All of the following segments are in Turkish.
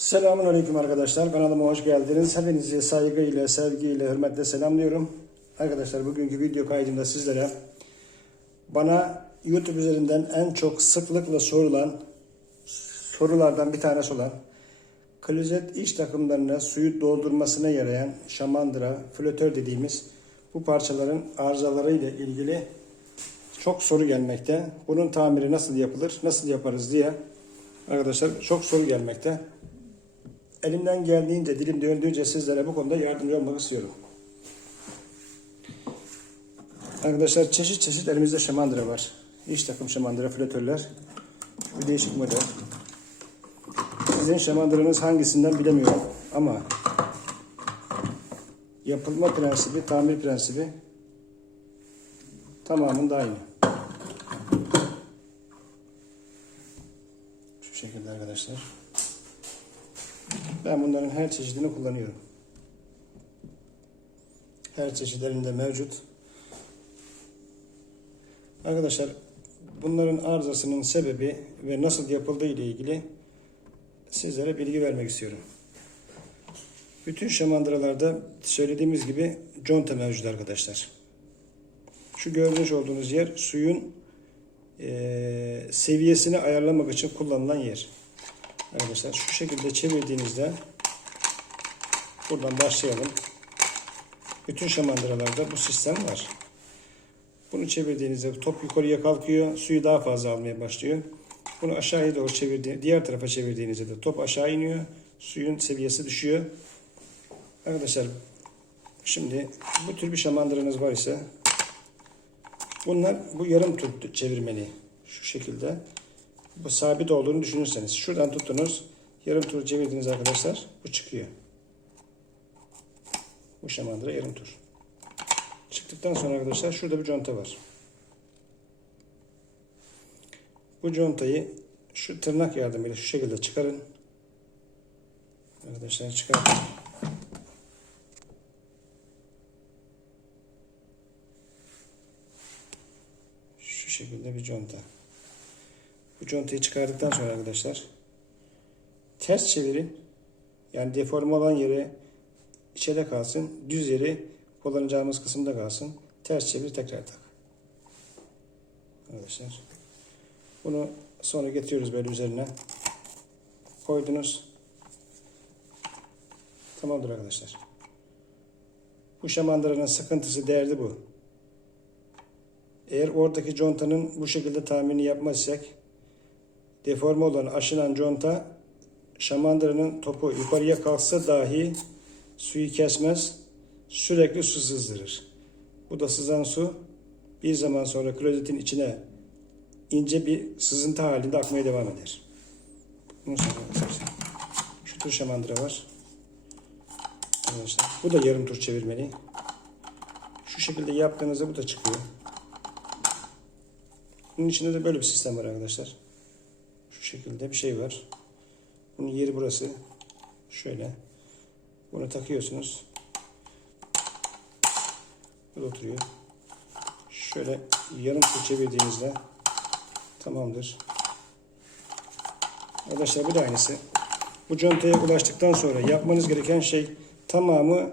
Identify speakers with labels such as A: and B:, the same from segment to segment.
A: Selamun Aleyküm arkadaşlar. Kanalıma hoş geldiniz. Hepinizi saygıyla, sevgiyle, hürmetle selamlıyorum. Arkadaşlar bugünkü video kaydımda sizlere bana YouTube üzerinden en çok sıklıkla sorulan sorulardan bir tanesi olan klozet iç takımlarına suyu doldurmasına yarayan şamandıra, flötör dediğimiz bu parçaların arızalarıyla ilgili çok soru gelmekte. Bunun tamiri nasıl yapılır, nasıl yaparız diye arkadaşlar çok soru gelmekte. Elimden geldiğince, dilim döndüğünce sizlere bu konuda yardımcı olmak istiyorum. Arkadaşlar çeşit çeşit elimizde şamandıra var. İç takım şamandıra, flötörler. Bir değişik model. Sizin şamandıranız hangisinden bilemiyorum ama yapılma prensibi, tamir prensibi tamamında aynı. Şu şekilde arkadaşlar. Ben bunların her çeşidini kullanıyorum. Her çeşitlerinde mevcut. Arkadaşlar bunların arızasının sebebi ve nasıl yapıldığı ile ilgili sizlere bilgi vermek istiyorum. Bütün şamandıralarda söylediğimiz gibi conta mevcut arkadaşlar. Şu görmüş olduğunuz yer suyun eee, seviyesini ayarlamak için kullanılan yer. Arkadaşlar şu şekilde çevirdiğinizde buradan başlayalım. Bütün şamandıralarda bu sistem var. Bunu çevirdiğinizde top yukarıya kalkıyor, suyu daha fazla almaya başlıyor. Bunu aşağıya doğru çevirdi, diğer tarafa çevirdiğinizde de top aşağı iniyor, suyun seviyesi düşüyor. Arkadaşlar şimdi bu tür bir şamandıranız var ise bunlar bu yarım tur çevirmeli şu şekilde. Bu sabit olduğunu düşünürseniz şuradan tuttunuz yarım tur çevirdiniz arkadaşlar bu çıkıyor. Bu şamandıra yarım tur. Çıktıktan sonra arkadaşlar şurada bir conta var. Bu contayı şu tırnak yardımıyla şu şekilde çıkarın. Arkadaşlar çıkartın. Şu şekilde bir conta. Bu contayı çıkardıktan sonra arkadaşlar ters çevirin. Yani deforme olan yere içeride kalsın. Düz yeri kullanacağımız kısımda kalsın. Ters çevir tekrar tak. Arkadaşlar. Bunu sonra getiriyoruz böyle üzerine. Koydunuz. Tamamdır arkadaşlar. Bu şamandıranın sıkıntısı derdi bu. Eğer oradaki contanın bu şekilde tamirini yapmazsak deforme olan aşınan conta şamandıranın topu yukarıya kalksa dahi suyu kesmez. Sürekli su sızdırır. Bu da sızan su bir zaman sonra klozetin içine ince bir sızıntı halinde akmaya devam eder. Şu tür şamandıra var. Arkadaşlar. Bu da yarım tur çevirmeli. Şu şekilde yaptığınızda bu da çıkıyor. Bunun içinde de böyle bir sistem var arkadaşlar. Şekilde bir şey var. Bunun yeri burası. Şöyle. Bunu takıyorsunuz. Bu da oturuyor. Şöyle yarım tur çevirdiğinizde tamamdır. Arkadaşlar bu da aynısı. Bu contaya ulaştıktan sonra yapmanız gereken şey tamamı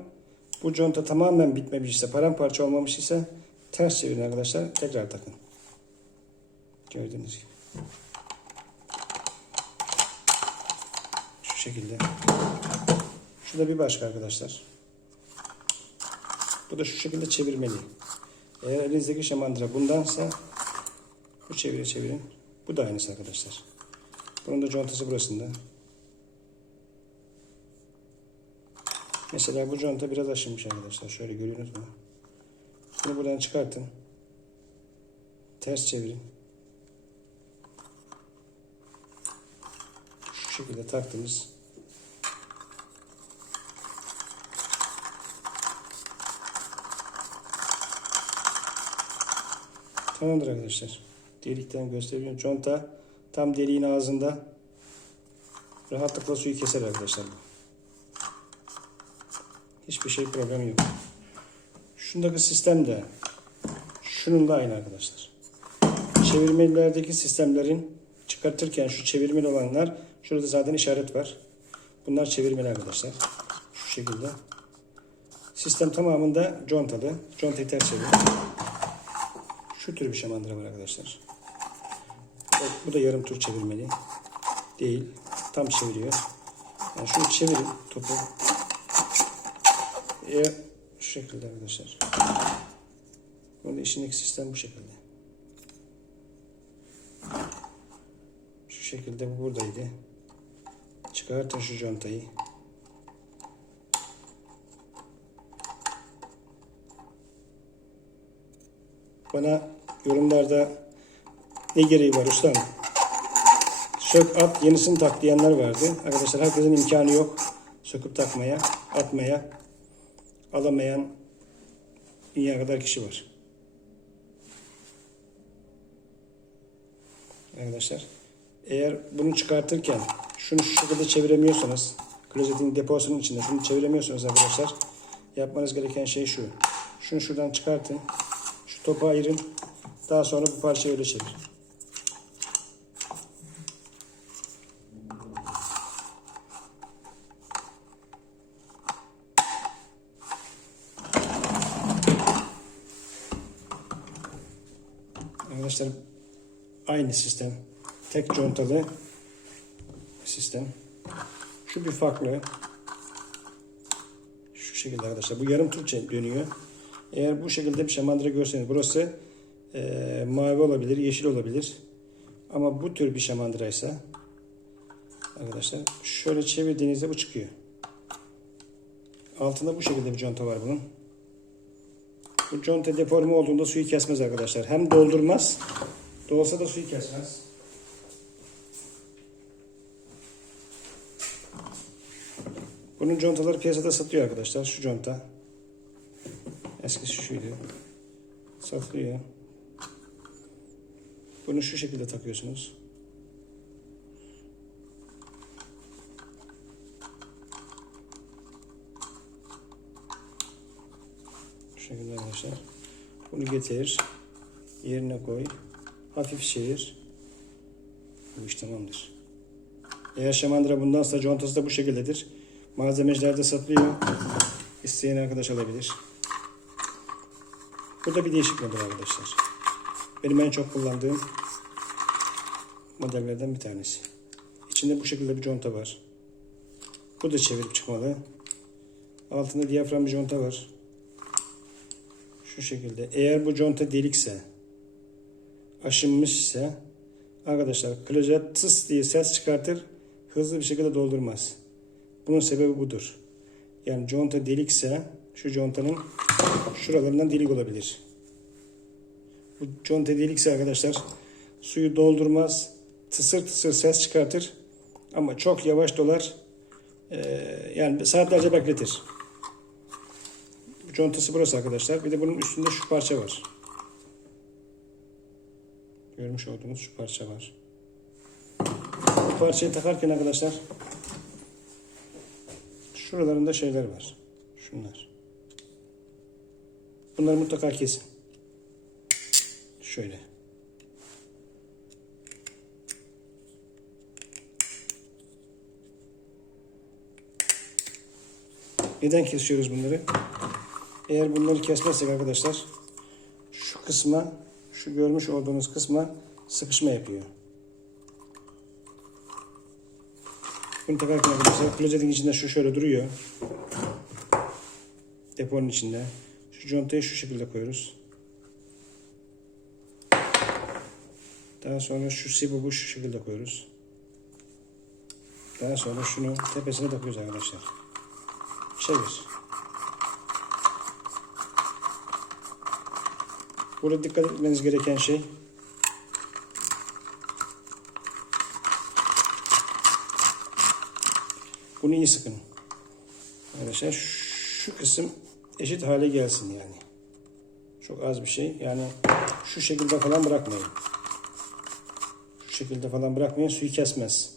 A: bu conta tamamen bitmemiş ise paramparça olmamış ise ters çevirin arkadaşlar. Tekrar takın. Gördüğünüz gibi. Şu şekilde. Şu da bir başka arkadaşlar. Bu da şu şekilde çevirmeli. Eğer elinizdeki şamandıra bundansa bu çevire çevirin. Bu da aynısı arkadaşlar. Bunun da contası burasında. Mesela bu conta biraz aşınmış arkadaşlar. Şöyle görüyorsunuz mu? Bunu buradan çıkartın. Ters çevirin. Şu şekilde taktınız. Tamamdır arkadaşlar. Delikten gösteriyorum. Conta tam deliğin ağzında rahatlıkla suyu keser arkadaşlar. Hiçbir şey problem yok. Şundaki sistem de şunun da aynı arkadaşlar. Çevirmelilerdeki sistemlerin çıkartırken şu çevirmeli olanlar şurada zaten işaret var. Bunlar çevirmeli arkadaşlar. Şu şekilde. Sistem tamamında contalı. Contayı ters çevir. Şu tür bir şamandıra var arkadaşlar. Bak, bu da yarım tur çevirmeli. Değil. Tam çeviriyor. Yani şunu çevirin topu. Eğer şu şekilde arkadaşlar. Bunun içindeki sistem bu şekilde. Şu şekilde bu buradaydı. Çıkartın şu contayı. Bana yorumlarda ne gereği var ustam? Sök at yenisini tak diyenler vardı. Arkadaşlar herkesin imkanı yok. Söküp takmaya, atmaya, alamayan dünya kadar kişi var. Arkadaşlar eğer bunu çıkartırken şunu şu şekilde çeviremiyorsanız klozetin deposunun içinde şunu çeviremiyorsanız arkadaşlar yapmanız gereken şey şu. Şunu şuradan çıkartın. Şu topu ayırın. Daha sonra bu parçayı öyle çevirin. Arkadaşlar aynı sistem. Tek contalı sistem. Şu bir farklı. Şu şekilde arkadaşlar. Bu yarım tur dönüyor. Eğer bu şekilde bir şamandıra görseniz burası eee, mavi olabilir, yeşil olabilir. Ama bu tür bir şamandıraysa arkadaşlar şöyle çevirdiğinizde bu çıkıyor. Altında bu şekilde bir conta var bunun. Bu conta deforme olduğunda suyu kesmez arkadaşlar. Hem doldurmaz, dolsa da suyu kesmez. Bunun contaları piyasada satıyor arkadaşlar. Şu conta. Eskisi şuydu. Satılıyor. Bunu şu şekilde takıyorsunuz. Şu şekilde arkadaşlar. Bunu getir. Yerine koy. Hafif çevir. Bu iş tamamdır. Eğer şamandıra bundansa contası da bu şekildedir. Malzemecilerde satılıyor. İsteyen arkadaş alabilir. Bu da bir değişik model arkadaşlar. Benim en çok kullandığım modellerden bir tanesi. İçinde bu şekilde bir conta var. Bu da çevirip çıkmalı. Altında diyafram bir conta var. Şu şekilde. Eğer bu conta delikse, aşınmışsa arkadaşlar klozet tıs diye ses çıkartır. Hızlı bir şekilde doldurmaz. Bunun sebebi budur. Yani conta delikse şu contanın şuralarından delik olabilir. Bu conta delikse arkadaşlar suyu doldurmaz. Tısır tısır ses çıkartır. Ama çok yavaş dolar. Ee, yani saatlerce bekletir. Bu contası burası arkadaşlar. Bir de bunun üstünde şu parça var. Görmüş olduğunuz şu parça var. Bu parçayı takarken arkadaşlar şuralarında şeyler var. Şunlar. Bunları mutlaka kesin. Şöyle. Neden kesiyoruz bunları? Eğer bunları kesmezsek arkadaşlar şu kısma, şu görmüş olduğunuz kısma sıkışma yapıyor. Bunu takarken arkadaşlar klozetin içinde şu şöyle duruyor. Deponun içinde. Şu contayı şu şekilde koyuyoruz. Daha sonra şu sibubu şu şekilde koyuyoruz. Daha sonra şunu tepesine takıyoruz arkadaşlar. Çevir. Burada dikkat etmeniz gereken şey bunu iyi sıkın. Arkadaşlar şu kısım eşit hale gelsin yani. Çok az bir şey. Yani şu şekilde falan bırakmayın. Şekilde falan bırakmayın. Suyu kesmez.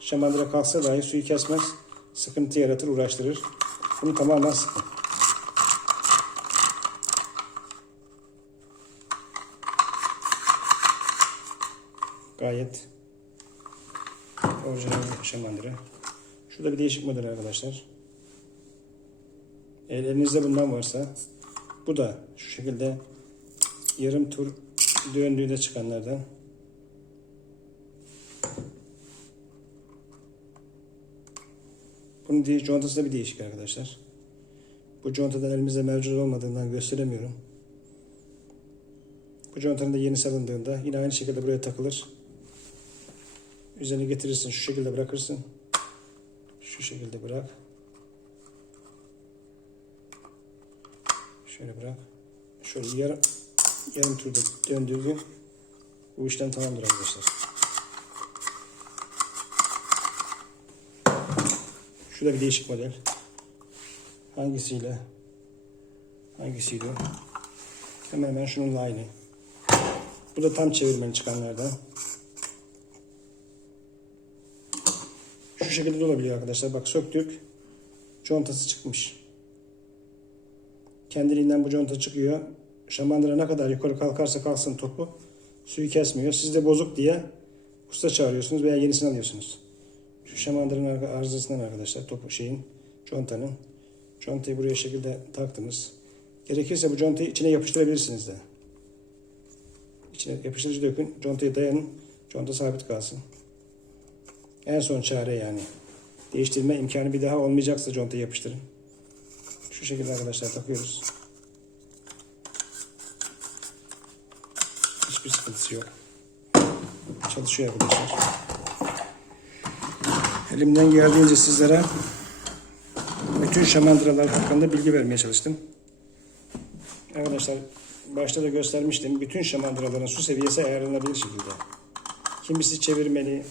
A: Şamandıra kalksa dahi suyu kesmez. Sıkıntı yaratır, uğraştırır. Bunu tamamen sıkın. Gayet orijinal şamandıra. Şurada bir değişik model arkadaşlar. Eğer elinizde bundan varsa bu da şu şekilde yarım tur döndüğünde çıkanlardan. Bunun diye contası da bir değişik arkadaşlar. Bu contadan elimizde mevcut olmadığından gösteremiyorum. Bu contanın da yeni salındığında yine aynı şekilde buraya takılır. Üzerine getirirsin şu şekilde bırakırsın. Şu şekilde bırak. Şöyle bırak. Şöyle yarım, yarım turda döndüğü gün bu işlem tamamdır arkadaşlar. Da bir değişik model. Hangisiyle? Hangisiydi? Hemen hemen şununla aynı. Bu da tam çevirmeli çıkanlardan. Şu şekilde de olabiliyor arkadaşlar. Bak söktük. Contası çıkmış. Kendiliğinden bu conta çıkıyor. Şamandıra ne kadar yukarı kalkarsa kalksın topu suyu kesmiyor. Siz de bozuk diye usta çağırıyorsunuz veya yenisini alıyorsunuz. Şu şamandırın arızasından arkadaşlar topu şeyin contanın. Contayı buraya şekilde taktınız. Gerekirse bu contayı içine yapıştırabilirsiniz de. İçine yapıştırıcı dökün. Contayı dayanın. Conta sabit kalsın. En son çare yani. Değiştirme imkanı bir daha olmayacaksa contayı yapıştırın. Şu şekilde arkadaşlar takıyoruz. Hiçbir sıkıntısı yok. Çalışıyor arkadaşlar. Elimden geldiğince sizlere bütün şamandıralar hakkında bilgi vermeye çalıştım. Arkadaşlar başta da göstermiştim. Bütün şamandıraların su seviyesi ayarlanabilir şekilde. Kimisi çevirmeli,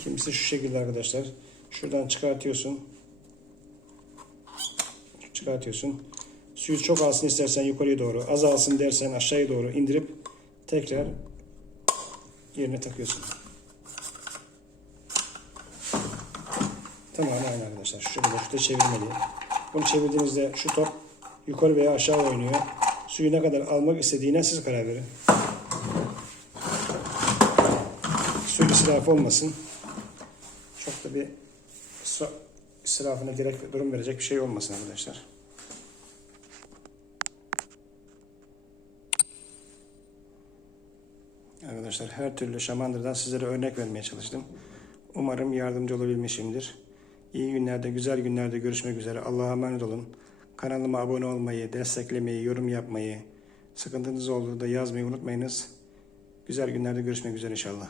A: kimisi şu şekilde arkadaşlar. Şuradan çıkartıyorsun. Çıkartıyorsun. Suyu çok alsın istersen yukarıya doğru, az alsın dersen aşağıya doğru indirip tekrar yerine takıyorsun. Tamam aynı arkadaşlar. Şu şekilde şu da çevirmeli. Bunu çevirdiğinizde şu top yukarı veya aşağı oynuyor. Suyu ne kadar almak istediğine siz karar verin. Su israfı olmasın. Çok da bir su israfına gerek durum verecek bir şey olmasın arkadaşlar. Arkadaşlar her türlü şamandırdan sizlere örnek vermeye çalıştım. Umarım yardımcı olabilmişimdir. İyi günlerde, güzel günlerde görüşmek üzere. Allah'a emanet olun. Kanalıma abone olmayı, desteklemeyi, yorum yapmayı, sıkıntınız olduğunda yazmayı unutmayınız. Güzel günlerde görüşmek üzere inşallah.